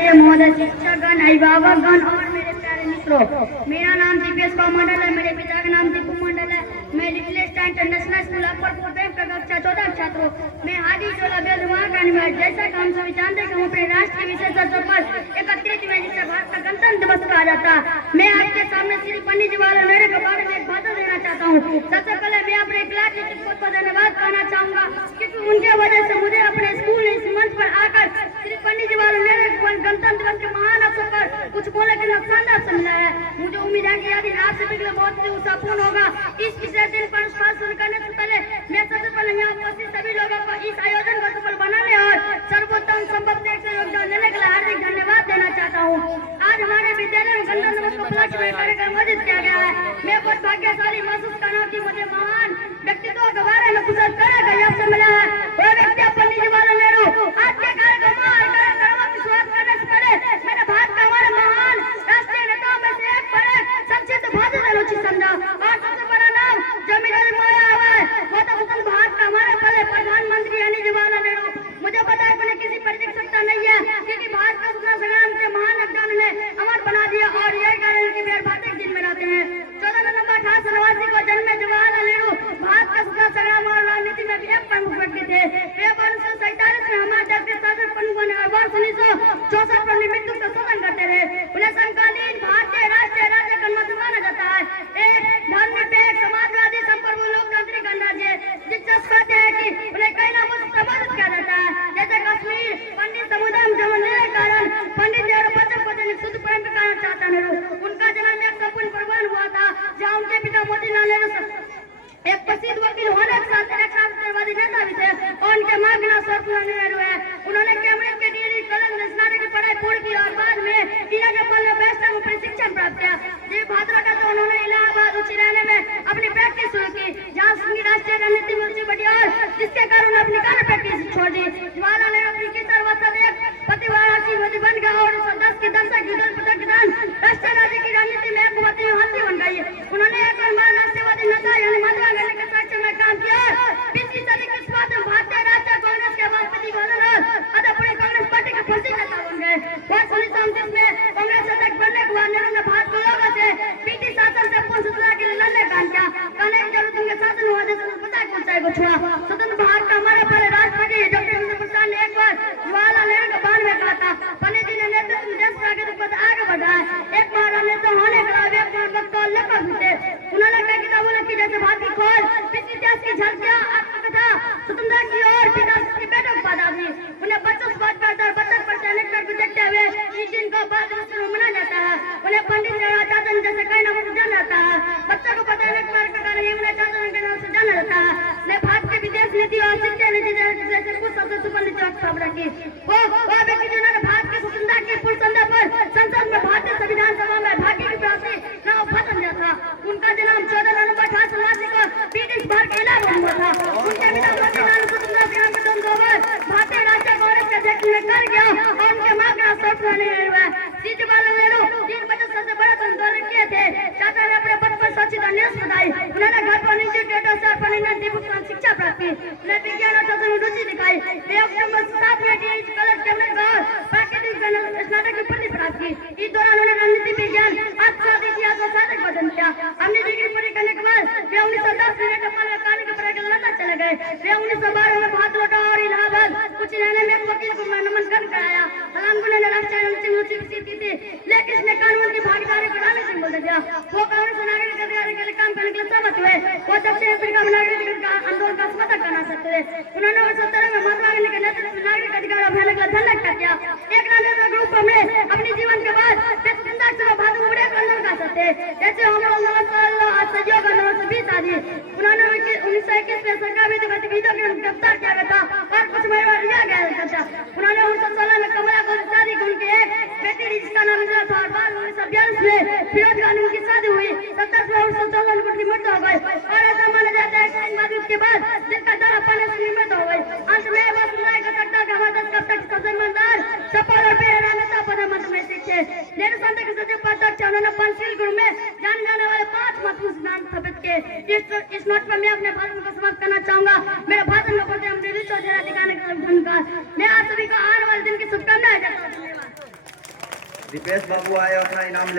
आदरणीय महोदय शिक्षकगण, अभिभावकगण और मेरे प्यारे मित्रों, मेरा नाम दीपेश मंडल है। मेरे पिता का नाम दीपू मंडल है। मैं little star international school Akbarpur bank का कक्षा 14 छात्रों मैं हादी चोला बेलधुआ का निवासी। जैसा कि हम सभी जानते हैं कि हम अपने राष्ट्र के विशेष अवसर पर एकत्रित हुए जिसे भारत का गणतंत्र दिवस कहा जाता है। मैं आपके सामने श्री पंडित जवाहरलाल नेहरू के बारे में एक भाषण देना चाहता हूँ। सबसे पहले मैं अपने क्लास टीचर को धन्यवाद कहना चाहूंगा क्योंकि उनके वजह से मुझे अपने स्कूल इस मंच पर आकर श्री पंडित जवाहरलाल नेहरू के गणतंत्र दिवस के महान अवसर पर कुछ बोलने के लिए शानदार से मिला है। मुझे उम्मीद है कि यह दिन आप सभी के लिए बहुत ही उत्साहपूर्ण होगा। इस विशेष दिन पर शुरू करने से पहले मैं सबसे पहले यहाँ उपस्थित सभी लोगों को इस आयोजन को सफल बनाने और सर्वोत्तम संभव से योगदान देने के लिए हार्दिक धन्यवाद देना चाहता हूँ। आज हमारे विद्यालय में गणतंत्र दिवस को उपलक्ष्य में कार्यक्रम आयोजित किया गया है। मैं बहुत भाग्यशाली महसूस कर रहा हूँ कि मुझे महान व्यक्तित्व के बारे में कुछ करने का अवसर मिला है। वह व्यक्ति पंडित जवाहरलाल नेहरू। आज के कार्यक्रमों की शुरुआत करने से पहले मैंने भारत का हमारे महान राष्ट्रीय नेताओं में से एक बड़े संक्षिप्त भाषण देना उचित समझा। और सबसे बड़ा नाम जो मेरे माया हुआ है वो तो स्वतंत्र भारत का हमारे पहले प्रधानमंत्री यानी जवाहरलाल नेहरू। मुझे पता है उन्हें किसी परिचय सकता नहीं है क्योंकि भारत का स्वतंत्रता संग्राम के महान योगदान ने अमर बना दिया और यही कारण की वे भारत दिन में रहते हैं। 14 नवंबर 1889 को जन्मे जवाहरलाल नेहरू भारत का स्वतंत्रता संग्राम और राजनीति में भी एक प्रमुख व्यक्ति थे। वे 1947 में हमारे देश के शासक प्रमुख बने और वर्ष 1964 में मृत्यु का शोषण करते रहे। उन्हें समकालीन भारतीय राष्ट्रीय राज्य का मत माना जाता है। एक धर्मनिरपेक्ष समाजवादी संप्रभु लोकतांत्रिक गणराज्य। दिलचस्प बात है कि उन्हें कई नामों से संबोधित किया जाता है जैसे कश्मीर पंडित समुदाय जवाहरलाल कारण पंडित नेहरू बच्चन को शुद्ध प्रेम के कारण चाहता नेहरू। उनका जन्म एक संपूर्ण परिवार हुआ था जहाँ उनके पिता मोतीलाल नेहरू एक प्रसिद्ध वकील होने के साथ एक राष्ट्रवादी नेता भी थे और उनके मां बिना सरसुरा नेहरू है। उन्होंने कैम्ब्रिज के डिग्री कॉलेज में स्नातक की पढ़ाई पूरी की और बाद में इंडिया के पल में बैरिस्टर में प्रशिक्षण प्राप्त किया। ये भाद्रा का तो उन्होंने इलाहाबाद उच्च न्यायालय में अपनी प्रैक्टिस शुरू की जहाँ उसकी राष्ट्रीय राजनीति में रुचि बढ़ी और जिसके कारण उन्होंने अपनी कार्य प्रैक्टिस छोड़ दी। जवाहरलाल नेहरू अपनी किशोर अवस्था में एक प्रतिभाशाली बन गया और 1910 के दशक के राष्ट्रीय राज्य की राजनीति में एक बहुत ही हाथी बन गई। उन्होंने एक और महान राष्ट्रवादी नेता यानी महात्मा गांधी के साक्ष्य में काम किया। 20वीं सदी की शुरुआत में भारतीय राष्ट्रीय कांग्रेस के सभापति जवाहरलाल नेहरू पूरी कांग्रेस पार्टी के प्रसिद्ध नेता बन गए। वर्ष 1929 में कांग्रेस अध्यक्ष बनने के बाद नेहरू ने भारत के लोगों से ब्रिटिश शासन से पूर्ण स्वतंत्रता के लिए लड़ने का काम किया। कहने की जरूरत उनके शासन हुआ देश को पता कौन को छुआ। स्वतंत्र भारत का हमारे पहले राष्ट्रपति डॉक्टर राजेंद्र प्रसाद ने एक बार जवाहरलाल नेहरू के बारे में कहा था पंडित जी ने नेतृत्व देश को आगे बढ़ाया। एक महान नेता होने के अलावा एक महान वक्त और लेखक भी थे। उन्होंने कई किताबों लिखी जैसे भारत की खोज, विश्व इतिहास की झलकियां, आत्मकथा, स्वतंत्रता की ओर, विकास की बेटों को बाधा दी। उन्हें बच्चों से बात करते और बच्चों पर अनेक कर देखते हुए इस दिन को भारत दिवस मनाया जाता है। उन्हें पंडित नेहरू चाचा जैसे कई नामों से जाना जाता है। बच्चों को पता है के कारण उन्हें चाचा के नाम से जाना जाता है। उन्हें भारत की विदेश नीति और शिक्षा नीति जैसे कुछ सबसे सुपर नीति स्थापना की। वो व्यक्ति जिन्होंने भारत की स्वतंत्रता की पूर्व संध्या पर संसद में भारतीय संविधान सभा में भागी की प्रयासी नाम भाषण दिया था। उनका जन्म 14 नवंबर 1889 को ब्रिटिश भारत के इलाहाबाद में हुआ था। उनके पिता मोतीलाल स्वतंत्रता संग्राम के दौरान भारतीय राष्ट्रीय कांग्रेस के अध्यक्ष में कर गया और उनके मां का सरसुरा नेहरू है। श्री जवाहरलाल नेहरू 3 बच्चों सबसे बड़ा संतोलन किए थे। चाचा ने अपने बचपन सचित न्यूज बताई। उन्होंने घर पर इंस्टीट्यूट से अपनी शिक्षा प्राप्त की। उन्हें विज्ञान और शास्त्र में रुचि दिखाई। वे अक्टूबर 7 में डिग्री कॉलेज कैम्ब्रिज और प्राकृतिक स्नातक की पढ़ाई प्राप्त की। इस दौरान उन्होंने राजनीति विज्ञान, अर्थशास्त्र, इतिहास और साहित्य पढ़ा किया। अपनी डिग्री पूरी करने के बाद वे 1910 में नेपाल में कहानी की पढ़ाई के लिए लंदन चले गए। वे 1912 में भारत लौटा और इलाहाबाद उच्च न्यायालय में एक वकील को नामांकन कराया। हालांकि उन्होंने राष्ट्रीय राजनीति में रुचि विकसित की थी लेकिन इसने कानून की भागीदारी को राजनीति बोल दिया। वो कांग्रेस नागरिक अधिकार के लिए काम करने के लिए सहमत हुए। वो दक्षिण अफ्रीका में नागरिक आंदोलन का समर्थन करना चाहते थे। उन्होंने 1917 में महात्मा गांधी के नेतृत्व में नागरिक अधिकार अभियान के लिए धरना किया। एक नागरिक ग्रुप में अपने जीवन के बाद स्वतंत्रता से भारत में बड़े आंदोलन कर सकते जैसे हम सहयोग आंदोलन से 20 आदि। उन्होंने 1921 में सरकार विरोधी गतिविधियों के गिरफ्तार किया गया था और कुछ महीनों में लिया गया था। उन्होंने 1916 में कमला को शादी की उनकी एक बेटी जिसका नाम इंदिरा था और बाद 1942 में फिरोज गांधी की शादी हुई। 17 में 1914 में उनकी मृत्यु हो गई और ऐसा माना जाता है कि उसके बाद दिल का दौरा पड़ने से मृत्यु हो गई। अंत में बस सुनाई कर सकता कि हमारे देश का सबसे ईमानदार सफल और प्रेरणा नेता प्रधानमंत्री में से थे। नेहरू संघ के सचिव अध्यक्ष उन्होंने पंचशील गुरु में जाने जाने वाले 5 महत्वपूर्ण सिद्धांत स्थापित किए। इस नोट पर मैं अपने भाषण को समाप्त करना चाहूंगा। मेरे भाषण को पढ़ते हम दिखाने का धन्यवाद। मैं आप सभी को आने वाले दिन की शुभकामनाएं देता हूं। धन्यवाद। दीपेश बाबू आए अपना इनाम ले